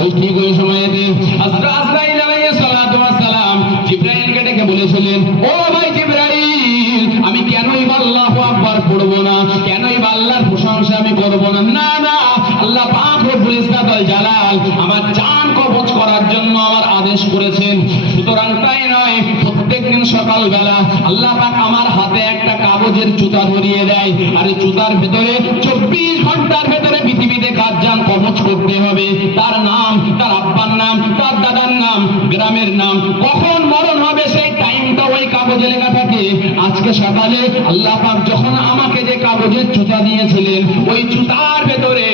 ওই ঠিক ওই সময়েতে আজরাইল আলাইহিস সালাতু ওয়াস সালাম জিবরাইলকে ডেকে বলেছিলেন, ও ভাই জিবরাইল, আমি কেনই আল্লাহু আকবার পড়বো না, কেনই আল্লাহর প্রশংসা আমি করবো না? না না, আল্লাহ পাক রব্বুল ইজ্জত ওয়াল জালাল আমার জান কবজ করার জন্য আমার আদেশ করেছেন। সুতরাং তাই নয়, প্রত্যেকদিন সকালবেলা আল্লাহ পাক আমার হাতে একটা কাগজের জুতা ধরিয়ে দেয়, আর এই জুতার ভেতরে 24 ঘন্টার ভেতরে পৃথিবীতে কার জান কবজ করতে হবে, তার নাম, তার আব্বার নাম, তার দাদার নাম, গ্রামের নাম, কখন মরণ হবে সেই টাইমটা ওই কাগজে লেখা থাকে। আজকে সকালে আল্লাহ পাক যখন আমাকে যে কাগজের জুতা দিয়েছিলেন, ওই জুতার ভেতরে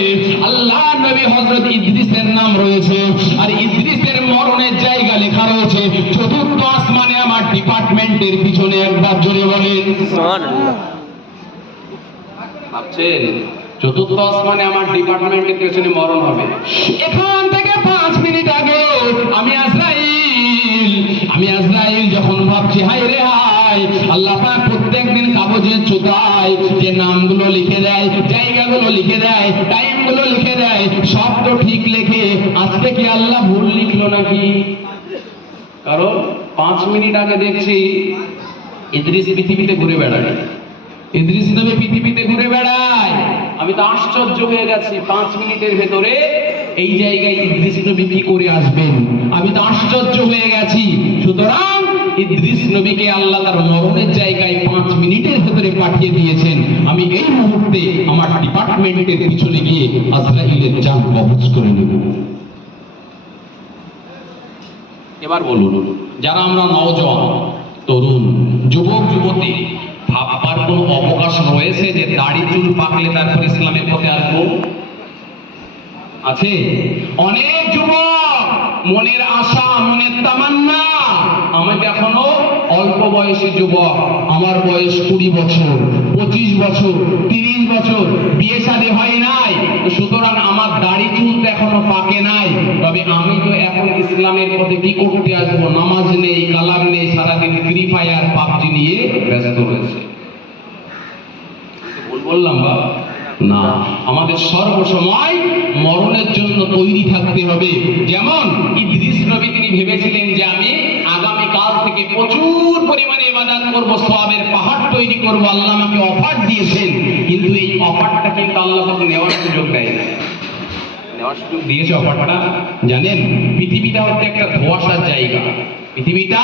আল্লাহ নবী হযরত ইদ্রিসের নাম রয়েছে, আর ইদ্রিসের মরণের জায়গা লেখা রয়েছে চতুর্থ আসমানে আমার ডিপার্টমেন্টের পিছনে। একবার জোরে বলেন সুবহানাল্লাহ। ভাবছেন চতুর্থ আসমানে আমার ডিপার্টমেন্টের পিছনে মরণ হবে। এখান থেকে 5 মিনিট আগে আমি আজরাইল যখন ভাবছি হায় রে হায়, আল্লাহ পাক প্রত্যেকদিন কাগজের জুতায় যে নামগুলো লিখে দেয়, জায়গাগুলো লিখে দেয়, টাইমগুলো লিখে দেয়, সব তো ঠিক লেখে, আজকে কি আল্লাহ ভুল লিখলো নাকি? কারণ 5 মিনিট আগে দেখছি ইদ্রিস পৃথিবীতে ঘুরে বেড়ায়, ইদ্রিস নবী পৃথিবীতে ঘুরে বেড়ায়। আমি তো আশ্চর্য হয়ে গেছি, 5 মিনিটের ভেতরে এই জায়গায় ইদ্রিস নবী কি করে আসবেন, আমি তো আশ্চর্য হয়ে গেছি। সুতরাং ইদ্রিস নবীকে আল্লাহ তার মরণের জায়গায় 5 মিনিটের ভেতরে পাঠিয়ে দিয়েছেন। আমি এই মুহূর্তে আমার ডিপার্টমেন্টের পিছনে গিয়ে আজরাইলের জান কবজ করে নেব। এবার বলুন, যারা আমরা নওজোয়ান, তরুণ, যুবক যুবতী, ভাববার কোন অবকাশ রয়েছে যে দাড়ি চুল পাকলে তারপর ইসলামের পথে আসবো? আছে? অনেক যুবক মনের আশা, মনের তামান্না, আমাকে এখনো অল্প বয়সী যুবক, আমার বয়স 20 বছর, 25 বছর, 30 বছর, বিয়ে শাদী হয় নাই, সুতরাং আমার দাড়ি চুল তো এখনো পাকে নাই। তবে আমি তো এখন ইসলামের পথে কি করতে আসবো? নামাজ নেই, কালাম নেই, সারাদিন ফ্রি ফায়ার পাবজি নিয়ে ব্যস্ত রয়েছে। ভুল বললাম বা না? আমাদের সর্বসময় মরণের জন্য তৈরি থাকতে হবে। যেমন ইদ্রিস নবী তিনি ভেবেছিলেন যে আমি আগামী কাল থেকে প্রচুর পরিমাণে ইবাদত করব, সওয়াবের পাহাড় তৈরি করব। আল্লাহ আমাকে অফার দিয়েছেন, কিন্তু এই অফারটা কিন্তু আল্লাহ আমাকে নেওয়ার সুযোগ দেয় না। নেওয়ার সুযোগ দিয়েছে অফারটা, জানেন? পৃথিবীটা হচ্ছে একটা ধোঁয়াশার জায়গা, পৃথিবীটা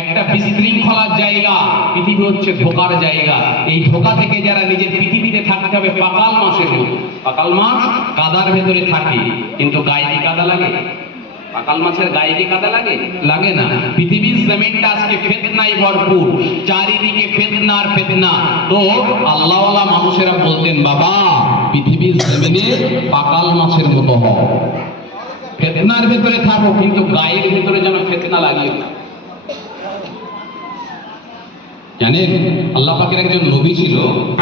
একটা বিশৃঙ্খলার জায়গা, পৃথিবী হচ্ছে ধোকার জায়গা। এই ধোকা থেকে যারা নিজের পৃথিবীতে থাকতে হবে পাকাল মাছের মতো। পাকাল মাছ কাদার ভেতরে থাকে, কিন্তু গায়ে কি কাদা লাগে? পাকাল মাছের গায়ে কি কাদা লাগে? লাগে না। পৃথিবীর জমিনটা আজকে ফিতনায় ভরপুর, চারিদিকে ফিতনা আর ফিতনা। তো আল্লাহওয়ালা মানুষেরা বলতেন, বাবা পৃথিবীর জমিনে পাকাল মাছের মতো হও, ফিতনার ভেতরে থাকো, কিন্তু গায়ের ভেতরে যেন ফিতনা লাগিও না। জানেন, আল্লাহ পাকের একজন নবী ছিল,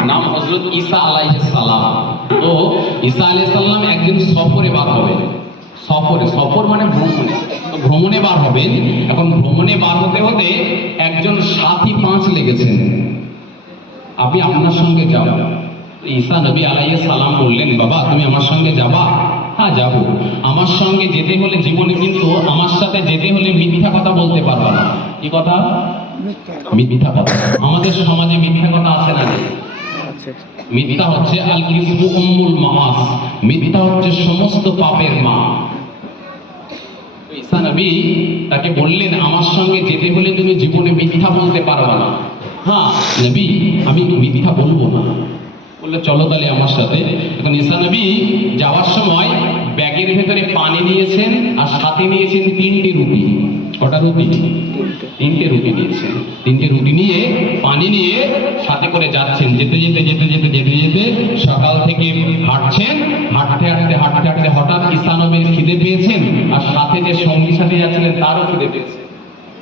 নাম হযরত ঈসা আলাইহিস সালাম। তো ঈসা আলাইহিস সালাম একদিন সফরে বার হবেন। সফর মানে ভ্রমণে। তো ভ্রমণে বার হবেন। এখন ভ্রমণে বার হতে হতে একজন সাথী 5 লেগেছেন, আপনি আপনার সঙ্গে যাও। ঈসা নবী আলাইহিস সালাম বললেন, বাবা তুমি আমার সঙ্গে যাবা? হ্যাঁ যাব। আমার সঙ্গে যেতে হলে জীবনে কিন্তু আমার সাথে যেতে হলে মিথ্যা কথা বলতে পারবা না। কি কথা? মিথ্যা কথা। আমাদের সমাজে মিথ্যা কথা আছে না? মিথ্যা হচ্ছে আল কিযবু উম্মুল মাআস, মিথ্যা হচ্ছে সমস্ত পাপের মা। ঈসা নবী তাকে বললেন, আমার সঙ্গে যেতে হলে তুমি জীবনে মিথ্যা বলতে পারবা না। হ্যাঁ নবী, আমি মিথ্যা বলবো না। বললে চলো তাহলে আমার সাথে। এখন ঈসা নবী যাওয়ার সময় ব্যাগের ভেতরে পানি নিয়েছেন, আর সাথে নিয়েছেন 3টে রুটি। কটা রুটি? 3টে রুটি নিয়েছেন। 3টে রুটি নিয়ে, পানি নিয়ে সাথে করে যাচ্ছেন। যেতে যেতে সকাল থেকে হাঁটছেন, হাঁটতে হঠাৎ ঈসা নবীর খিদে পেয়েছেন, আর সাথে যে সঙ্গী সাথী যাচ্ছিলেন তারও খিদে পেয়েছে।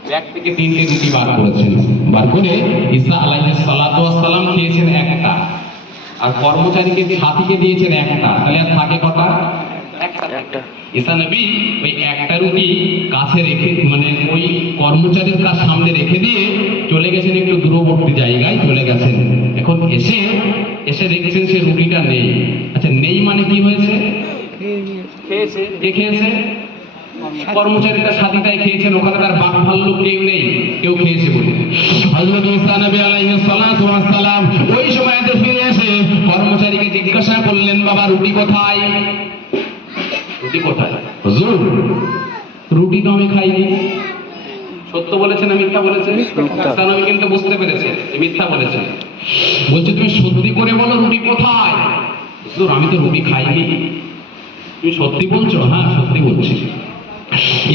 ব্যাগ থেকে 3টে রুটি বার করেছেন। বার করে ঈসা আলাইহিস সালাতু ওয়াস সালাম খেয়েছেন একটা, আর কর্মচারীকে সাথীকে দিয়েছেন একটা। তাহলে আর থাকে কটা? একটা। ঈসা নবী ওই একটা রুটি কাছে রেখে, মানে ওই কর্মচারীর কাছ সামনে রেখে দিয়ে চলে গেছেন, একটু দূরবর্তী জায়গায় চলে গেছেন। এখন এসে দেখছেন সে রুটিটা নেই। আচ্ছা নেই মানে কি হয়েছে? খেয়েছে। কে খেয়েছে? কর্মচারীরা সাথীটাই খেয়েছেন, ওখানে তার বাঘ ভাল্লুক কেউ নেই, কেউ খেয়েছে বলে। হযরত ঈসা নবী আলাইহিস সালাতু ওয়াস সালাম ওই সময়তে ফিরে এসে কর্মচারীকে জিজ্ঞাসা করলেন, বাবা রুটি কোথায়? রুটি কোথায়? হুজুর রুটি তো আমি খাইনি। সত্য বলেছেন না মিথ্যা বলেছেন? ঈসা নবী কিন্তু বুঝতে পেরেছেন যে মিথ্যা বলেছেন। বলছে তুমি সত্যি করে বলো রুটি কোথায়? হুজুর আমি তো রুটি খাইনি। তুমি সত্যি বলছো? হ্যাঁ সত্যি বলছি।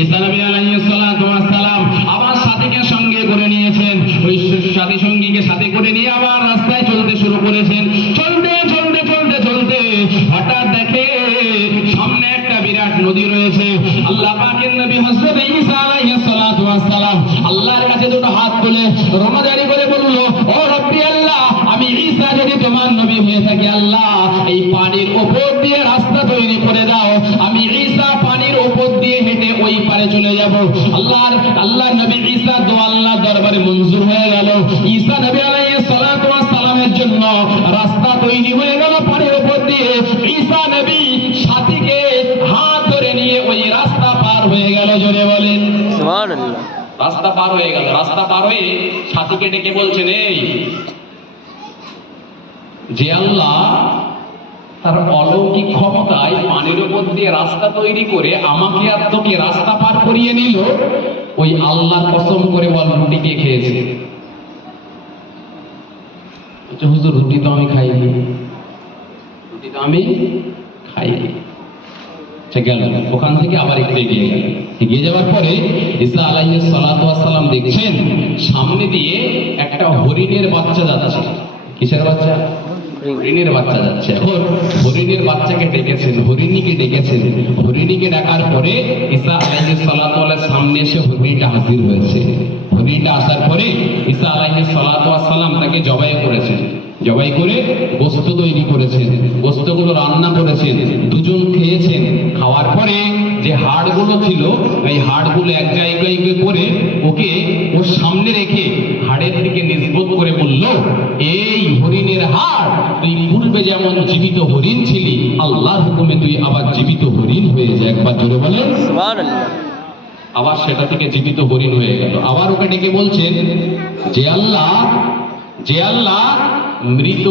ঈসা নবী আলাইহিস সালাতু ওয়াস সালাম আবার সাথীকে সঙ্গে করে নিয়েছেন, ওই সাথী সঙ্গীকে সাথে করে নিয়ে আবার রাস্তায় চলতে শুরু করেছেন। চলতে চলতে চলতে চলতে হঠাৎ দেখে সামনে একটা বিরাট নদী রয়েছে। আল্লাহ পাকের নবী হযরত ঈসা আলাইহিস সালাতু ওয়াস সালাম আল্লাহর কাছে দুটো হাত তুলে রোমাদারি করে বলল, ও রব্বি আল্লাহ, আমি ঈসা যদি তোমার নবী হয়ে থাকি, আল্লাহ এই পানির উপর দিয়ে রাস্তা তৈরি করে দাও, আমি ঈসা পানির উপর দিয়ে হেঁটে ওই পারে চলে যাব। আল্লাহ নবী ঈসা দোয়া আল্লাহ দরবারে মঞ্জুর হয়ে গেল। ঈসা নবী আলাইহিস সালাতু ওয়াস সালামের জন্য রাস্তা তৈরি হয়ে গেল পানির উপর দিয়ে। ঈসা নবী সাথীকে হাত ধরে নিয়ে ওই রাস্তা পার হয়ে গেল। জোরে বলেন সুবহানাল্লাহ। রাস্তা পার হয়ে গেল। রাস্তা পার হয়ে সাথীকে ডেকে বলছেন, এই যে আল্লাহ তার অলৌকিক ক্ষমতায় পানির উপর দিয়ে রাস্তা তৈরি করে আমাকে আর তোকে রাস্তা পার করিয়ে নিল, ওই আল্লাহর কসম করে বল রুটি কে খেয়েছে? হুজুর রুটি তো আমি খাইনি, রুটি তো আমি খাইনি। গেল ওখান থেকে আবার একটু এগিয়ে গেল। এগিয়ে যাওয়ার পরে ঈসা আলাইহিস সালাতু ওয়াস সালাম দেখছেন সামনে দিয়ে একটা হরিণের বাচ্চা যাচ্ছে। কিসের বাচ্চা? হরিণের বাচ্চা যাচ্ছে। এখন হরিণের বাচ্চাকে ডেকেছেন, হরিণীকে ডেকেছেন। হরিণীকে ডাকার পরে ঈসা আলাইহিস সালাতু ওয়াস সামনে এসে হরিণীটা হাজির হয়েছে। হরিণীটা আসার পরে ঈসা আলাইহিস সালাতু ওয়াস সালাম তাকে জবাই করেছেন। জবাই করে গোশত তৈরি করেছেন, গোশতগুলো রান্না করেছেন, দুজন খেয়েছেন। খাওয়ার পরে যে হাড়গুলো ছিল এই হাড়গুলো এক জায়গায় করে ওকে ওর সামনে রেখে হাড়ের দিকে নিসবত করে বলল, এই হরিণের হাড়, তুই পূর্বে যেমন জীবিত হরিণ ছিলি, আল্লাহর হুকুমে তুই আবার জীবিত হরিণ হয়ে যা। একবার জোরে বলেন সুবহানাল্লাহ। আবার সেটা থেকে জীবিত হরিণ হয়ে গেল। আবার ওকে ডেকে বলছেন, যে আল্লাহ মৃত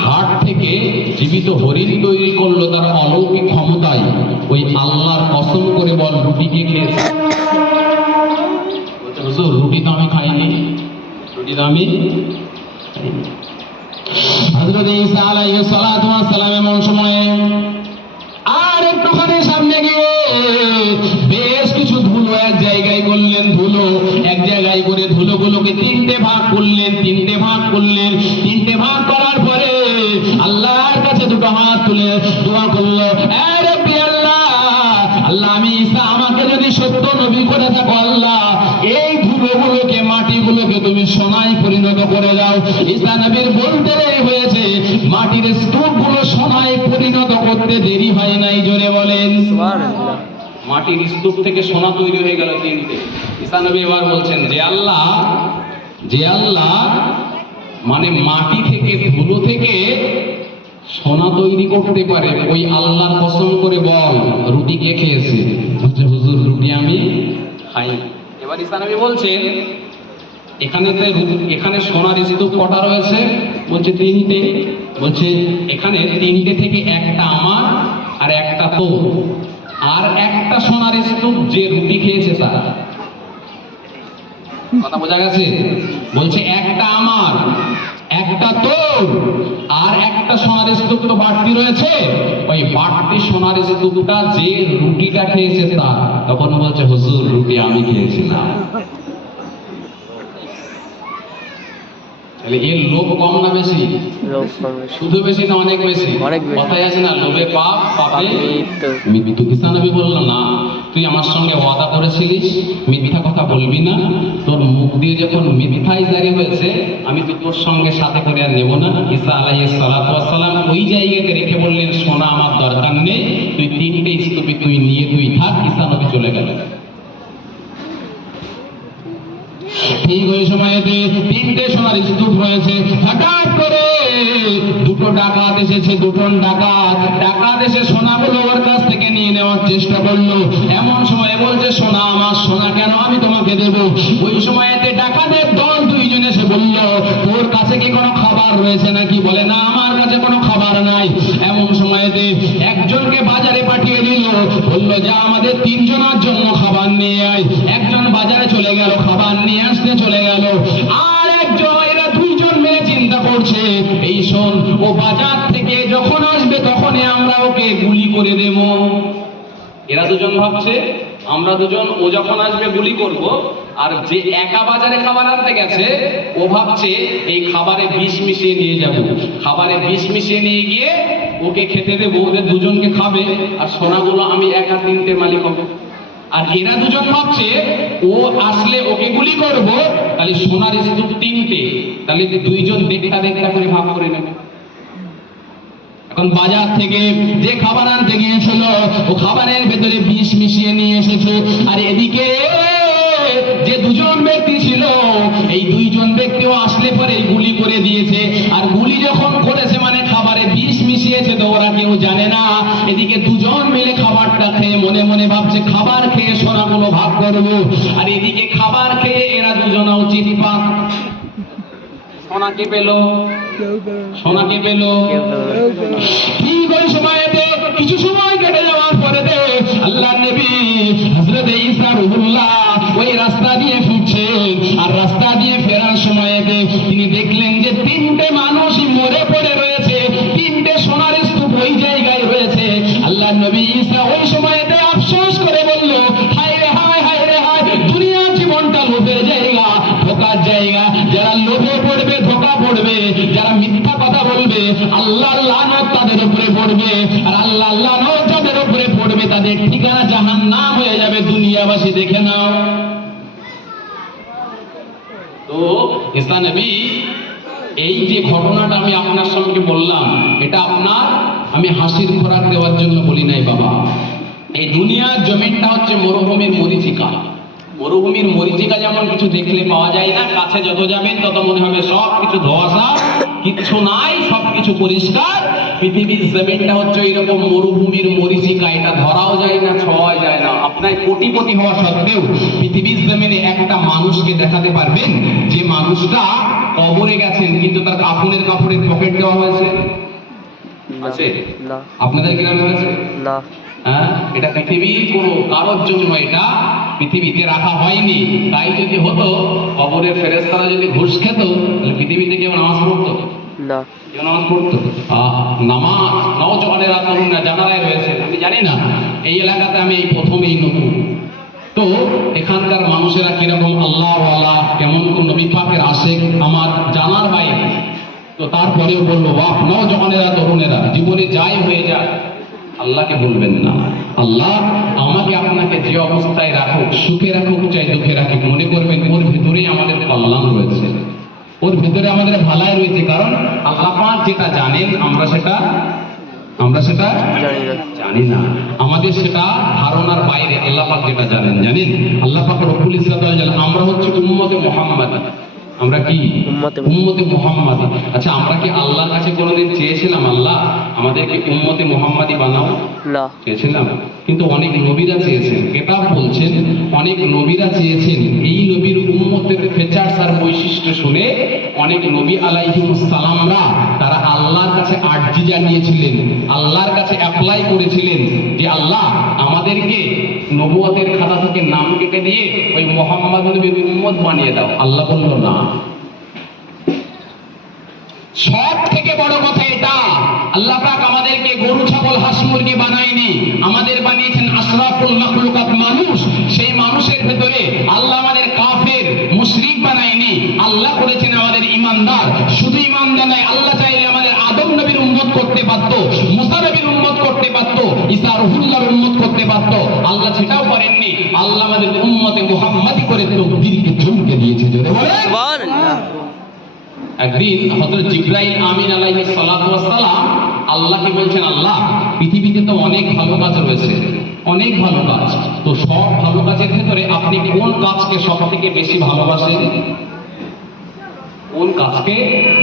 হাড় থেকে জীবিত হরিণ তৈরি করলো তার অলৌকিক ক্ষমতায়, ওই আল্লাহর কসম করে বল রুটি কে খেয়েছে? হুজুর রুটি তো আমি খাইনি, রুটি তো আমি খাইনি। হযরত ঈসা আলাইহিস সালাতু ওয়াস সালাম এমন সময়ে আর একটুখানি সামনে গিয়ে বেশ কিছু ধুলো এক জায়গায় করলেন। ধুলো এক জায়গায় করে ধুলোগুলোকে তিনটে ভাগ করলেন। তিনটে ভাগ করার পরে আল্লাহর কাছে দুটো হাত তুলে দোয়া করলো, এ রব্বি আল্লাহ, আল্লাহ আমি ঈসা, আমাকে যদি সত্য নবী করে থাকো, আল্লাহ এই ধুলোগুলোকে মাটিগুলোকে তুমি সোনায় পরিণত করে দাও। ঈসা নবীর বলতে দেরি হয়েছে, মাটির স্তূপগুলো সোনায় পরিণত করতে দেরি হয় নাই। জোরে বলেন সুবহানাল্লাহ। মাটির স্তূপ থেকে সোনা তৈরি হয়ে গেল তিনটে। ঈসা নবী এবার বলছেন, যে আল্লাহ মানে মাটি থেকে ধুলো থেকে সোনা তৈরি করতে পারে, ওই আল্লাহর কসম করে বল রুটি কে খেয়েছে? বলছে হুজুর রুটি আমি খাই। এবার ঈসা নবী বলছেন, এখানে সোনার স্তূপ কটা রয়েছে? বলছে তিনটে। বলছে এখানে তিনটে থেকে একটা আমার আর একটা তোর, আর একটা সোনার স্তূপ যে রুটি খেয়েছে তার। কথা বোঝা গেছে? বলছে একটা আমার, একটা তোর, আর একটা সোনার স্তূপ তো বাড়তি রয়েছে, ওই বাড়তি সোনার স্তূপটা যে রুটিটা খেয়েছে তার। তখন বলছে হুজুর রুটি আমি খেয়েছিলাম। তাহলে এর লোভ কম না বেশি? শুধু বেশি না অনেক বেশি? কথাই আছে না, লোভে পাপ, পাপে মৃত্যু। ঈসা নবী বলল, না তুই আমার সঙ্গে ওয়াদা করেছিলিস মিথ্যা কথা বলবি না, তোর মুখ দিয়ে যখন মিথ্যাই জারি হয়েছে আমি তো তোর সঙ্গে সাথে করে আর নেব না। ঈসা আলাইহিস সালাতু ওয়াস সালাম ওই জায়গাতে রেখে বললেন, সোনা আমার দরকার নেই, তুই তিনটে স্তূপে তুই নিয়ে তুই থাক। ঈসা নবী চলে গেল। ঠিক ওই সময়তে তিনটে সোনার স্তূপ রয়েছে। হঠাৎ করে দুটো ডাকাত এসেছে। ডাকাত এসে সোনাগুলো ওর কাছ থেকে নিয়ে নেওয়ার চেষ্টা করলো। এমন সময় বলছে, সোনা আমার, সোনা কেন আমি তোমাকে দেব? ওই সময়তে ডাকাতের দল দুইজন এসে বলল, তোর কাছে কি কোনো খাবার রয়েছে নাকি? বলে, না, আমার কাছে কোনো খাবার নাই। এমন সময়তে একজনকে বাজারে পাঠিয়ে দিল, বললো, যা আমাদের তিনজনের জন্য খাবার নিয়ে আয়। একজন বাজারে চলে গেল, খাবার নিয়ে আসতে চলে গেল। আর একজন, এরা দুইজন মেয়ে চিন্তা করছে, এই শোন, ও বাজার থেকে যখন আসবে তখনই আমরা ওকে গুলি করে দেব। এরা দুজন ভাবছে, আমরা দুজন, ও যখন আসবে গুলি করব। আর যে একা বাজারে খাবার আনতে গেছে, ও ভাবছে এই খাবারে বিষ মিশিয়ে নিয়ে যাব, খাবারে বিষ মিশিয়ে নিয়ে গিয়ে ওকে খেতে দেবো, ওদের দুজনকে খাবে, আর সোনাগুলো আমি একা তিনটে মালিক হব। আর এরা দুজন ভাবছে, ও আসলে ওকে গুলি করব, তাহলে সোনার স্তূপ তিনটে, তাহলে দুইজন দেড়টা দেড়টা করে ভাগ করে নেবে। এখন বাজার থেকে যে খাবার আনতে গিয়েছিল, ও খাবারের ভেতরে বিষ মিশিয়ে নিয়ে এসেছে। আর এদিকে যে দুজন ব্যক্তি ছিল, এই দুইজন ব্যক্তিও আসলে পরে গুলি করে দিয়েছে। আর গুলি যখন করেছে মানে খাবারে বিষ মিশিয়েছে, তো ওরা কেউ জানে না। এদিকে দুজন মিলে খাবারটা খেয়ে মনে মনে ভাবছে, খাবার খেয়ে সোনাগুলো ভাগ করবো। আর এদিকে খাবার খেয়ে এরা দুজনাও চিৎপাত। সোনাকে পেল, সোনাকে পেল। ঠিক ওই সময়তে কিছু সময় কেটে যাওয়ার পরে আল্লাহ নবী হযরত ঈসা রূহুল্লাহ ওই রাস্তা দিয়ে ফিরছেন। আর রাস্তা দিয়ে ফেরার সময়তে তিনি দেখলেন যে তিনটে মানুষই মরে পড়ে রয়েছে, তিনটে সোনার স্তূপ ওই জায়গায় রয়েছে। আল্লাহ নবী ঈসা ওই সময়তে আফসোস করে বলল, হায় রে হায়, হায় রে হায়, দুনিয়ার জীবনটা লোভের জায়গা, ধোকার জায়গা। যারা লোভে পড়বে ধোকা পড়বে, যারা মিথ্যা কথা বলবে আল্লাহর লানত তাদের উপরে পড়বে। আর আল্লাহর লানত যাদের উপরে পড়বে তাদের ঠিকানা জাহান্নাম হয়ে যাবে। দুনিয়াবাসী দেখে নাও। তো ঈসা নবী, এই যে ঘটনাটা আমি আপনার সঙ্গে বললাম, এটা আপনার আমি হাসির খোরাক দেওয়ার জন্য বলি নাই বাবা। এই দুনিয়ার জমিনটা হচ্ছে মরুভূমির মরীচিকা। মরুভূমির মরীচিকা যেমন কিছু দেখলে পাওয়া যায় না, কাছে যত যাবেন তত মনে হবে সব কিছু ধোঁয়াশা, কিচ্ছু নাই, সব কিছু পরিষ্কার। পৃথিবীর জমিনটা হচ্ছে এইরকম মরুভূমির মরীচিকা, এটা ধরাও যায় না, ছোঁয়া যায় না। আপনার কোটিপতি হওয়া সত্ত্বেও পৃথিবীর জমিনে একটা মানুষকে দেখাতে পারবেন যে মানুষটা কবরে গেছেন কিন্তু তার কাফনের কাপড়ের পকেট দেওয়া হয়েছে? আছে? আপনাদের গ্রামে হয়েছে? না। হ্যাঁ, এটা পৃথিবীর কোনো কারোর জন্য এটা পৃথিবীতে রাখা হয়নি। তাই যদি হতো, কবরের ফেরেশতারা যদি ঘুষ খেত, তাহলে পৃথিবীতে কেউ নামাজ পড়তো না? কেউ নামাজ পড়তো? নামাজ নওজওয়ানেরা, তরুণরা জানারাই রয়েছে, আমি জানি না। এই এলাকাতে আমি এই প্রথমেই নতুন। তো এখানকার মানুষেরা কিরকম আল্লাহওয়ালা, কেমন কোন নবী পাকের আশিক আমার জানার বাইরে। তো তারপরেও বলবো, বাহ, নওজওয়ানেরা, তরুণেরা, জীবনে যাই হয়ে যায় আল্লাহকে বলবেন না। আল্লাহ আমাকে আপনাকে যে অবস্থায় রাখুক, সুখে রাখুক চাই দুঃখে রাখুক, মনে করবেন ওর ভিতরেই আমাদের কল্যাণ রয়েছে, ওর ভিতরে আমাদের ভালাই রয়েছে। কারণ আল্লাহ পাক যেটা জানেন আমরা সেটা জানি না। আমাদের সেটা ধারণার বাইরে। আল্লাহ পাক যেটা জানেন, আল্লাহ পাক রব্বুল ইজ্জত জানেন। আমরা হচ্ছে উম্মতে মুহাম্মাদ। আমরা কি উম্মতে মুহাম্মাদি। আচ্ছা, আমরা কি আল্লাহর কাছে কোনোদিন চেয়েছিলাম আল্লাহ আমাদেরকে উম্মতে মুহাম্মাদি বানাও? না, চেয়েছিলাম? কিন্তু অনেক নবীরা চেয়েছেন। কিতাব বলছেন অনেক নবীরা চেয়েছেন। এই নবীর উম্মতের ফিচার্স আর বৈশিষ্ট্য শুনে অনেক নবী আলাইহিস সালামরা তারা আল্লাহর কাছে আরজি জানিয়েছিলেন, আল্লাহর কাছে অ্যাপ্লাই করেছিলেন যে আল্লাহ আমাদেরকে নবুয়তের খাতা থেকে নাম কেটে দিয়ে ওই মুহাম্মদ নবীর উম্মত বানিয়ে দাও। আল্লাহ বলল না। সব থেকে বড় কথা এটা, আল্লাহ পাক আমাদেরকে গরু, ছাগল, হাঁস, মুরগি বানায়নি, আমাদের বানিয়েছেন আশরাফুল মাখলুকাত, মানুষ। সেই মানুষের ভেতরে আল্লাহ আমাদের কাফের, মুশরিক বানায়নি, আল্লাহ করেছেন আমাদের ইমানদার। শুধু ইমানদার নয়, আল্লাহ চাইলে আমাদের আদম নবীর উম্মত করতে পারতো, মুসা নবীর উম্মত করতে পারতো, ঈসা রুহুল্লাহর উম্মত করতে পারতো। আল্লাহ সেটাও করেননি। আল্লাহ আমাদের উম্মতে মুহাম্মাদি করে তাকদীরকে চমকে দিয়েছে। জোরে বলেন সুবহানাল্লাহ। একদিন হযরত জিবরাইল আমিন আলাইহিস সালাতু ওয়াস সালাম আল্লাহকে বলছেন, আল্লাহ পৃথিবীতে তো অনেক ভালো কাজ রয়েছে, অনেক ভালো কাজ, তো সব ভালো কাজের ভিতরে আপনি কোন কাজকে সবথেকে বেশি ভালোবাসেন? কোন কাজকে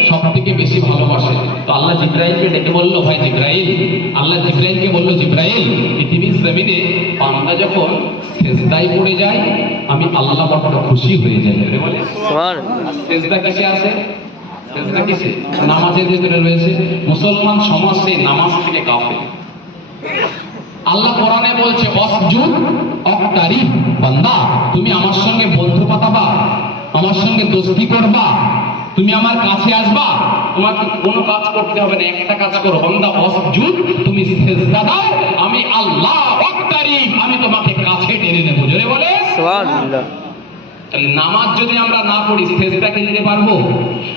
সব থেকে বেশি ভালোবাসে? তো আল্লাহ জিব্রাইলকে ডেকে বললো, ভাই জিব্রাইল, আল্লাহ জিব্রাইলকে বললো, জিব্রাইল, পৃথিবীর জমিনে বান্দা যখন সেজদায় পড়ে যায় আমি আল্লাহ বড় খুশি হয়ে যাই। বলে সেজদা কিসে আছে? সেজদা কিসে? নামাজের ভিতরে রয়েছে। মুসলমান সমাজ সেই নামাজ থেকে কাফের। আল্লাহ কোরআনে বলছে, অসজুদ অক্তারিব, বান্দা তুমি আমার সঙ্গে বন্ধু পাতাবা, আমার সঙ্গে দোস্তি করবা, তুমি আমার কাছে আসবা, তোমাকে কোনো কাজ করতে হবে না, একটা কাজ করো, বান্দা অসজুদ, তুমি সিজদা দাও, আমি আল্লাহ অক্তারিব, আমি তোমাকে কাছে টেনে নেব। জোরে বলে সুবহানাল্লাহ। তাহলে নামাজ যদি আমরা না পড়ি সিজদা কে দিতে পারবো?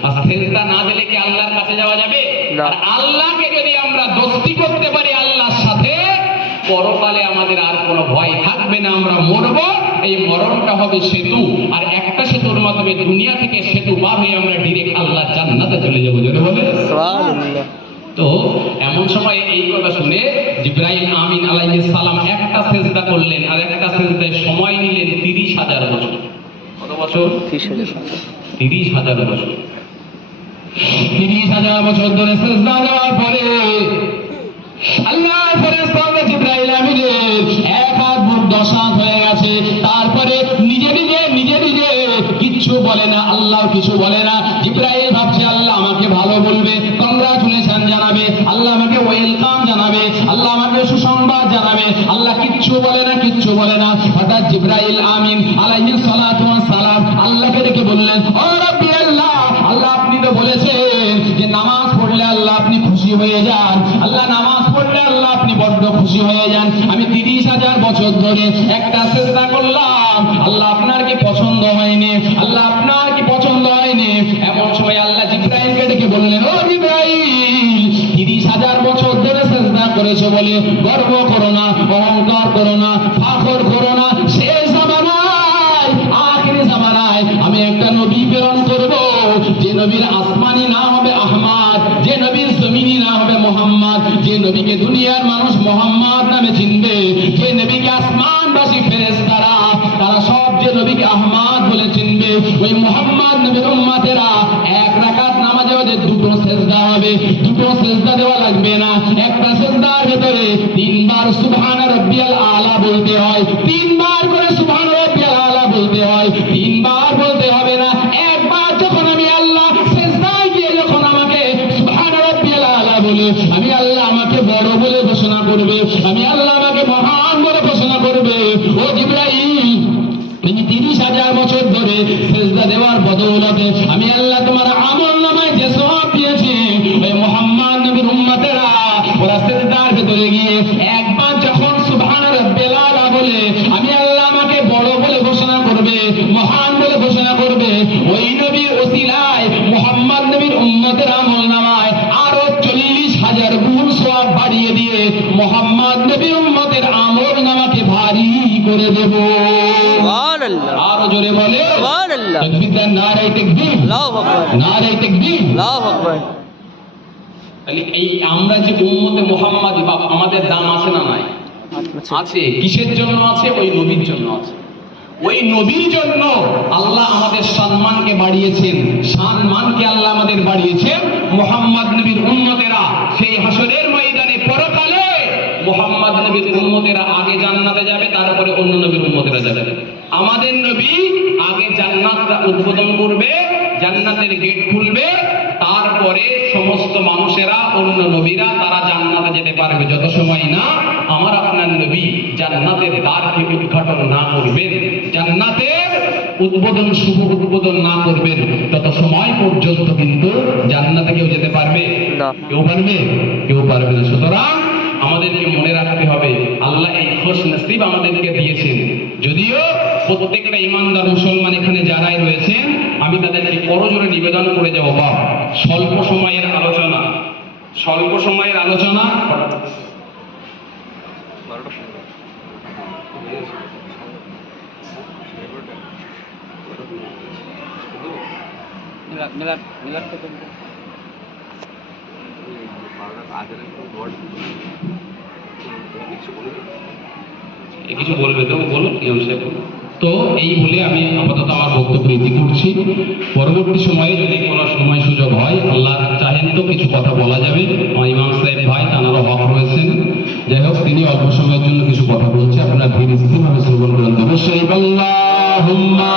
আর সিজদা না দিলে কি আল্লাহর কাছে যাওয়া যাবে? আর আল্লাহকে যদি আমরা দোস্তি করতে পারি আল্লাহর সাথে, পরকালে আমাদের আর কোনো ভয় থাকবে না, আমরা মরব, এই মরণটা হবে সেতু, আর একটা সেতুর মাধ্যমে দুনিয়া থেকে সেতু পার হয়ে আমরা ডিরেক্ট আল্লাহ জান্নাতে চলে যাবো। জোরে বলে সুবহানাল্লাহ। তো এমন সময় এই কথা শুনে জিবরাইল আমিন আলাইহিস সালাম একটা সিজদা করলেন, আর একটা সিজদায় সময় নিলেন 30,000 বছর। কত বছর? 30,000 বছর। 30,000 বছর ধরে সিজদা দেওয়ার পরে আল্লাহর ফেরেশতা জিবরাইল আমিনের এক হাত বুক 10 হাত হয়ে গেছে। তারপরে নিজে নিজে কিচ্ছু বলে না, আল্লাহ কিছু বলে না। জিবরাইল ভাবছে আল্লাহ আমাকে ভালো বলবে, কংগ্রাচুলেশন জানাবে, আল্লাহ আমাকে ওয়েলকাম জানাবে, আল্লাহ আমাকে সুসংবাদ জানাবে। আল্লাহ কিচ্ছু বলে না। হঠাৎ জিবরাইল আমিন আলাইহিস সালাতু ওয়াস সালাম আল্লাহকে ডেকে বললেন, ও রাব্বি আল্লাহ, আল্লাহ আপনি তো বলেছেন যে নামাজ পড়লে আল্লাহ আপনি খুশি হয়ে যান, আল্লাহ নামাজ পড়লে আল্লাহ আপনি বড্ড খুশি হয়ে যান। আমি 30,000 বছর ধরে একটা সিজদা করলাম, আল্লাহ আপনার কি পছন্দ হয়নি? আল্লাহ আপনার কি পছন্দ হয়নি? এমন সময় আল্লাহ জিবরাইলকে ডেকে বললেন, ও জিবরাইল, 30,000 বছর ধরে সিজদা করেছো বলে গর্ব করো না, অহংকার করো না, ফাখর করো না। শেষ জামানায়, আখিরি জামানায় আমি একটা নবী প্রেরণ করব, যে নবীর আসমানি নাম হবে আহমদ, যে নবীর জমিনি নাম হবে মোহাম্মদ, যে নবীকে দুনিয়ার মানুষ মোহাম্মদ নামে চিনবে, যে নবীকে আসমানবাসী ফেরেশতারা তারা সব যে নবীকে আহমদ বলে চিনবে, ওই মোহাম্মদ নবীর উম্মতেরা এক রাকাত নামাজে ওদের দুটো সিজদা হবে। দুটো সিজদা দেওয়া লাগবে না, একটা সিজদার ভেতরে 3 বার সুবহান রাব্বিয়াল আলা বলতে হয়, 3 বার করে সুবহান রাব্বিয়াল আলা বলতে হয়, 3 বার বলতে হবে না। একবার যখন আমি আল্লাহ সিজদায় গিয়ে যখন আমাকে সুবহান রাব্বিয়াল আলা বলে আমি আল্লাহ আমাকে বড় বলে ঘোষণা করবে, আমি আল্লাহ আমাকে মহান বলে ঘোষণা করবে। ও জিবরাইল, তুমি 30,000 বছর ধরে সিজদা দেওয়ার বদৌলতে আমি আল্লাহ তোমার আমল নামায় যে সওয়াব দিয়েছি, ওই মুহাম্মদ নবীর উম্মতেরা ওরা সিজদার ভেতরে গিয়ে একবার যখন সুবহান রাব্বিয়াল আলা বলে আমি আল্লাহ আমাকে বড় বলে ঘোষণা করবে, মহান বলে ঘোষণা করবে, ওই নবীর ওসিলায় মুহাম্মদ নবীর উম্মতের আমল নামায় আরো 40,000 গুণ সওয়াব বাড়িয়ে দিয়ে মুহাম্মদ নবীর উম্মতের আমল নামাকে ভারী করে দেব। সুবহানাল্লাহ। আরো জোরে বলে সুবহানাল্লাহ। তাকবীর দেন, নারে তাকবীর, আল্লাহু আকবার, নারে তাকবীর, আল্লাহু আকবার। তাহলে এই আমরা যে উম্মতে মুহাম্মাদি বাবা, আমাদের দাম আছে না নাই? আছে। কিসের জন্য আছে? ওই নবীর জন্য আছে। ওই নবীর জন্য আল্লাহ আমাদের সম্মানকে বাড়িয়েছেন, সম্মানকে আল্লাহ আমাদের বাড়িয়েছেন। মুহাম্মদ নবীর উম্মতেরা সেই হাসরের ময়দানে পরকালে মুহাম্মদ নবীর উম্মতেরা আগে জান্নাতে যাবে, তারপরে অন্য নবীর উম্মতেরা যাবে। আমাদের নবী আগে জান্নাতটা উদ্বোধন করবে, জান্নাতের গেট খুলবে, তারপরে সমস্ত মানুষেরা অন্য নবীরা তারা জান্নাতে যেতে পারবে। যত সময় না আমার আপনার নবী জান্নাতের দ্বারকে উদ্ঘাটন না করবেন, জান্নাতের উদ্বোধন শুভ উদ্বোধন না করবেন, তত সময় পর্যন্ত কিন্তু জান্নাতে কেউ যেতে পারবে না। কেউ পারবে? কেউ পারবে না। সুতরাং আমাদেরকে মনে রাখতে হবে আল্লাহ এই খুশ নসিব আমাদেরকে দিয়েছেন। যদিও প্রত্যেকটা ইমানদার মুসলমান এখানে যারাই রয়েছেন, আমি তাদেরকে করজোরে নিবেদন করে যাব, বাপ স্বল্প সময়ের আলোচনা কিছু বলবে তো বলুন, কি হচ্ছে? তো এই বলে আমি আপাতত আমার বক্তব্য ইতি করছি। পরবর্তী সময়ে যদি কোনো সময় সুযোগ হয়, আল্লাহ চাহেন তো কিছু কথা বলা যাবে। আমার ইমাম সাহেব ভাই তানারও হক রয়েছেন। যাই হোক, তিনি অল্প সময়ের জন্য কিছু কথা বলছে, আপনারা ধীর স্থিরভাবে শ্রবণ করেন। অবশ্যই আল্লাহুম্মা